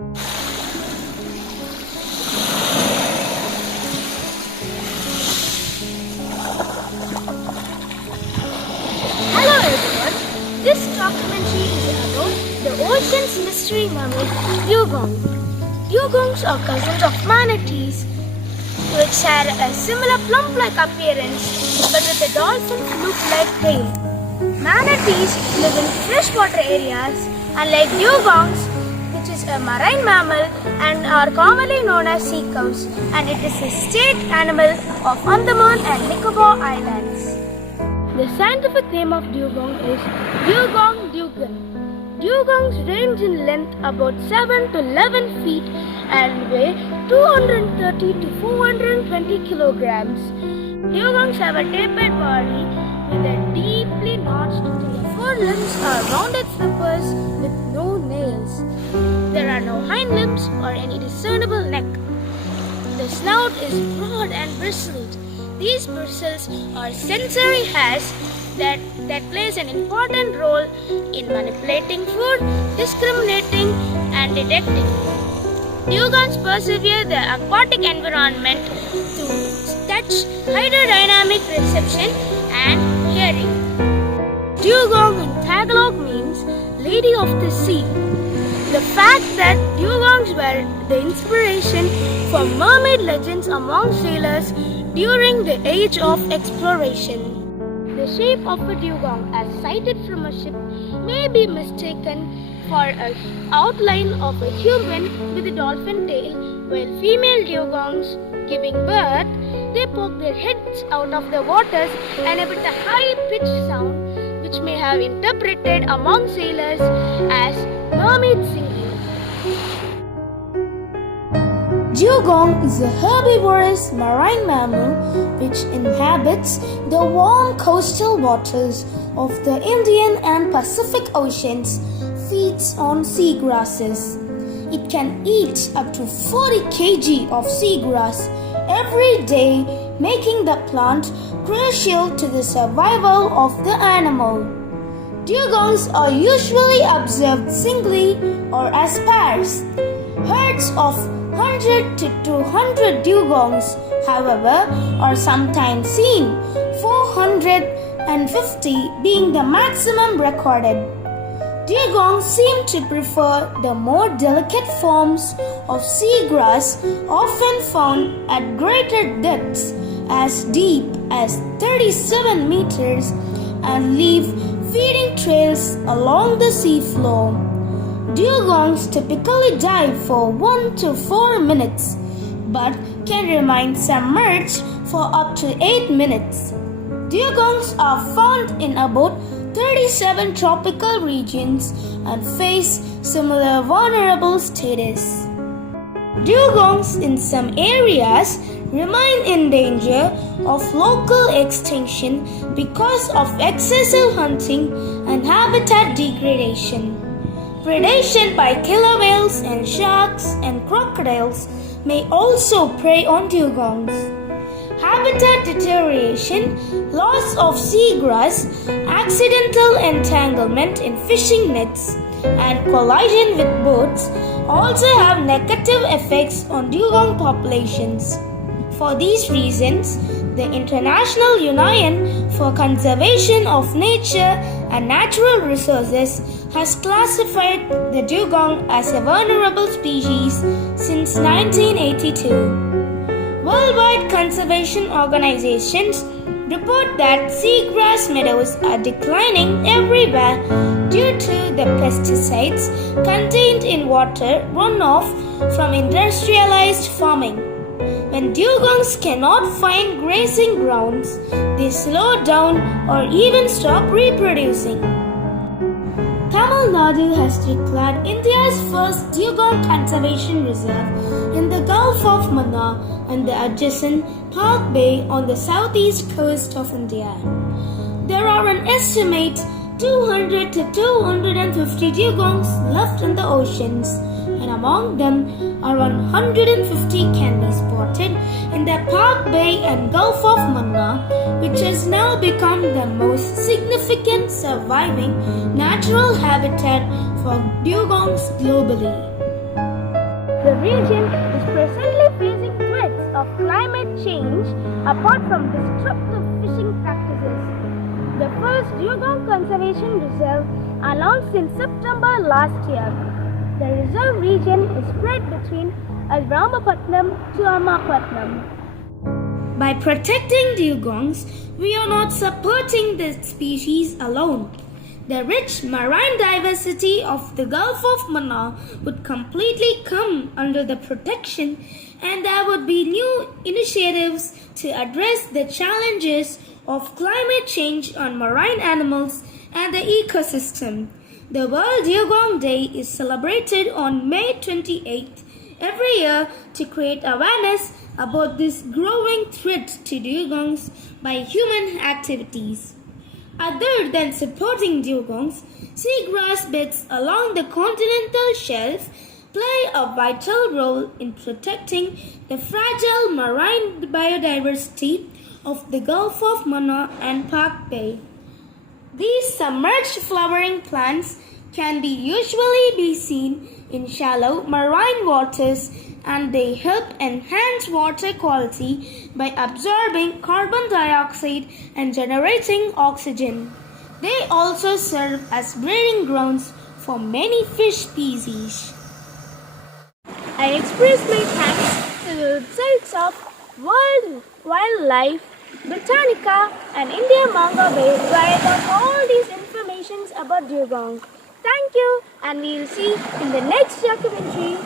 Hello everyone, this documentary is about the ocean's mystery mermaid, dugong. Dugongs are cousins of manatees, which share a similar plump-like appearance but with a dolphin's look-like tail. Manatees live in freshwater areas, unlike dugongs, which is a marine mammal and are commonly known as sea cows, and it is a state animal of Andaman and Nicobar Islands. The scientific name of dugong is Dugong dugan. Dugongs range in length about 7 to 11 feet and weigh 230 to 420 kilograms. Dugongs have a tapered body with a deeply notched tail. The forelimbs are rounded flippers with no nails. There are no hind limbs or any discernible neck. The snout is broad and bristled. These bristles are sensory hairs that plays an important role in manipulating food, discriminating and detecting. Dugongs persevere the aquatic environment through touch, hydrodynamic reception and hearing. Dugong in Tagalog means Lady of the Sea. The fact that dugongs were the inspiration for mermaid legends among sailors during the age of exploration. The shape of a dugong as sighted from a ship may be mistaken for an outline of a human with a dolphin tail, while female dugongs giving birth, they poke their heads out of the waters and emit a high-pitched sound which may have interpreted among sailors as mermaid singing. Dugong is a herbivorous marine mammal which inhabits the warm coastal waters of the Indian and Pacific Oceans, feeds on seagrasses. It can eat up to 40 kg of seagrass every day, making the plant crucial to the survival of the animal. Dugongs are usually observed singly or as pairs. Herds of 100 to 200 dugongs, however, are sometimes seen, 450 being the maximum recorded. Dugongs seem to prefer the more delicate forms of seagrass, often found at greater depths as deep as 37 meters, and leave feeding trails along the seafloor. Dugongs typically dive for 1 to 4 minutes, but can remain submerged for up to 8 minutes. Dugongs are found in about 37 tropical regions and face similar vulnerable status. Dugongs in some areas remain in danger of local extinction because of excessive hunting and habitat degradation. Predation by killer whales and sharks and crocodiles may also prey on dugongs. Habitat deterioration, loss of seagrass, accidental entanglement in fishing nets, and collision with boats also have negative effects on dugong populations. For these reasons, the International Union for Conservation of Nature and Natural Resources has classified the dugong as a vulnerable species since 1982. Worldwide conservation organizations report that seagrass meadows are declining everywhere due to the pesticides contained in water runoff from industrialized farming. When dugongs cannot find grazing grounds, they slow down or even stop reproducing. Tamil Nadu has declared India's first dugong conservation reserve in the Gulf of Mannar and the adjacent Park Bay on the southeast coast of India. There are an estimate 200 to 250 dugongs left in the oceans, and among them around 150 can be spotted in the Park Bay and Gulf of Mannar, which has now become the most significant surviving natural habitat for dugongs globally. The region is presently facing threats of climate change apart from destructive fishing practices. The first Dugong Conservation Reserve announced in September last year. The reserve region is spread between Alramapatnam to Amapatnam. By protecting dugongs, we are not supporting the species alone. The rich marine diversity of the Gulf of Mannar would completely come under the protection, and there would be new initiatives to address the challenges of climate change on marine animals and the ecosystem. The World Dugong Day is celebrated on May 28th every year to create awareness about this growing threat to dugongs by human activities. Other than supporting dugongs, seagrass beds along the continental shelf play a vital role in protecting the fragile marine biodiversity of the Gulf of Mannar and Park Bay. These submerged flowering plants can usually be seen in shallow marine waters, and they help enhance water quality by absorbing carbon dioxide and generating oxygen. They also serve as breeding grounds for many fish species. I express my thanks to the websites of World Wildlife, Britannica and India Mongabay where I got all these informations about dugong. Thank you, and we will see in the next documentary.